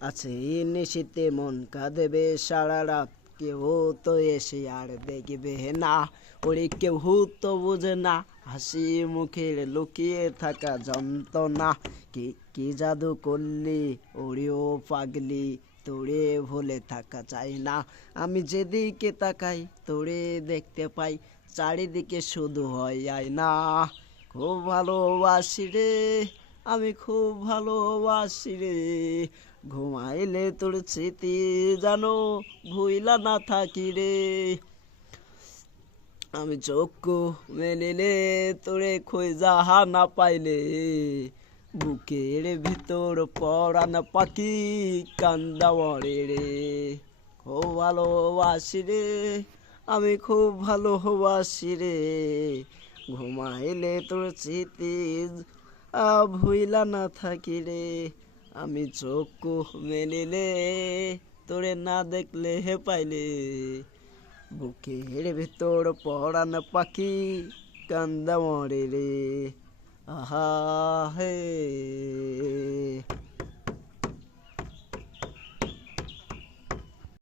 আছে নিশীতে মন কাঁদবে সারা রাত, কেউ তো এসে আর দেখবে না। ওরে কেউ তো বুঝে না হাসি মুখের লুকিয়ে থাকা যন্ত্রণা। কি কি জাদু করলি ওরে ও পাগলি, তোরে ভুলে থাকা যায় না। আমি যেদিকে তাকাই তোরে দেখতে পাই, চারিদিকে শুধু হয় আয়না। খুব ভালোবাসি রে, আমি খুব ভালোবাসি রে, ঘুমাইলে তোর স্মৃতি জানো ভুইলা না থাকি রে। আমি চক্ষু মেলিলে তোরে খোঁজা না পাইলে, বুকের ভিতর পরাণ পাখি কান্দা মরে রে। খুব ভালোবাসি রে, আমি খুব ভালোবাসি রে, ঘুমাইলে তোর স্মৃতি ভুইলা না থাকি রে। আমি চক্ষু মেলিলে তোরে না দেখলে হে পাইলে, বুকের ভেতর পরাণ পাখি কান্দা মরে রে। আহা হে।